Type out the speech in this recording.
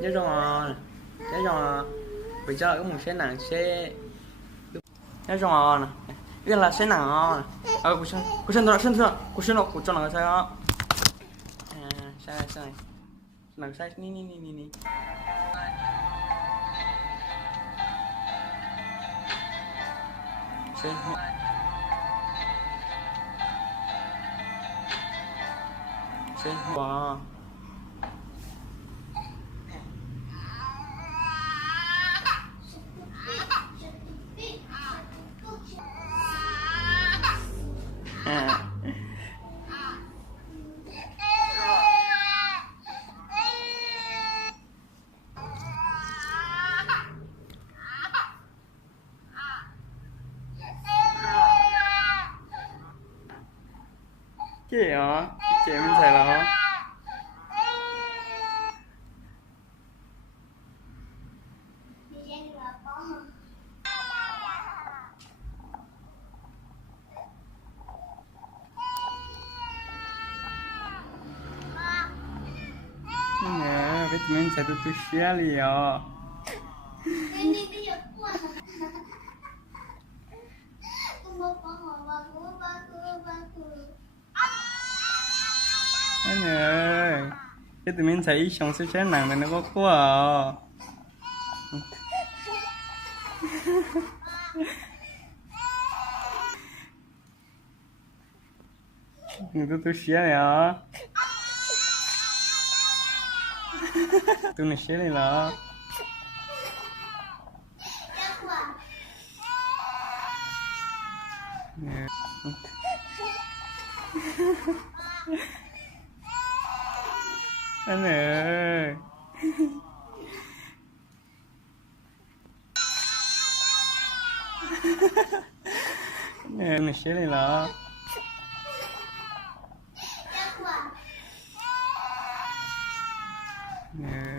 nhớ rồi, nhớ rồi. Bây giờ có một xe nặng xe nhớ rồi nè, biết là xe nặng rồi. Cushion thôi, cushion nó cushion nó sao? À, sai, nặng sai, ni. Xe, xe, wow. À. Cái gì hả? Chị mình xài là hả? Nè, vitamin xài tụi xé lì à. Nè, vitamin xài xong sẽ xé nặng này nó có quá à. Tụi xé này à. Tụi này xé này là. Nè. Anh ơi. Nè, này xé này là. Nè.